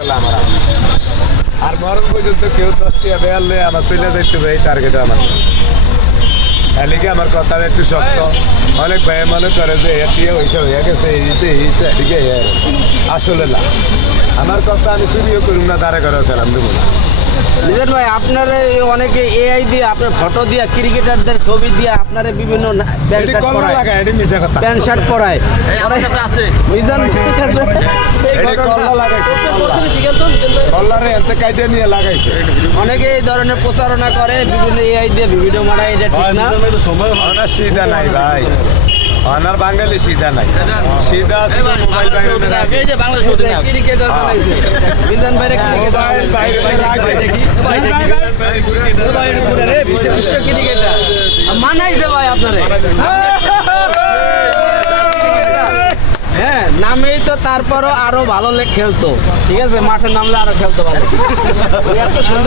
আর মরণ পর্যন্ত কেউ 10 টাকা বেয়ালে আমার চলে যাইতে হবে, এই টার্গেট আমার। এদিকে আমার কথা একটু শক্ত। অনেক ভাই মনে করে যে এটিয়ে হয়েছে, হয়ে গেছে, এইছে এদিকে আসলে না। আমার কথা আমি চুরিও করুন না, দাঁড়া করে সালাম দেবো না। মিজান ভাই, আপনার অনেকে এআই দিয়ে আপনার ফটো দিয়ে ক্রিকেটারদের ছবি দিয়ে আপনার বিভিন্ন প্যান্ট শার্ট পরায়, এটি মিশা কথা। প্যান্ট শার্ট পরায় আছে মিজান এটি কল্লা লাগাইছে, কল্লারে এতে কাইটে নিয়ে লাগাইছে। অনেকে এই ধরনের প্রচারণা করে, বিভিন্ন এআই দিয়ে ভিডিও মারায়, এটা ঠিক না। ওনার সিধা নাই ভাই, ওনার বাঙালি সিধা নাই, সিধা আছে মোবাইল বাইরে এই যে বাংলাদেশ ক্রিকেটার বানাইছে মিজান ভাইরে মোবাইল বাইরে রাখে। বিশ্ব ক্রিকেটার মানাইছে ভাই আপনারে। হ্যাঁ, নামেই তো তারপরও আরো ভালো খেলতো, ঠিক আছে, মাঠে নামলে আরো খেলতো ভালো। এত সুন্দর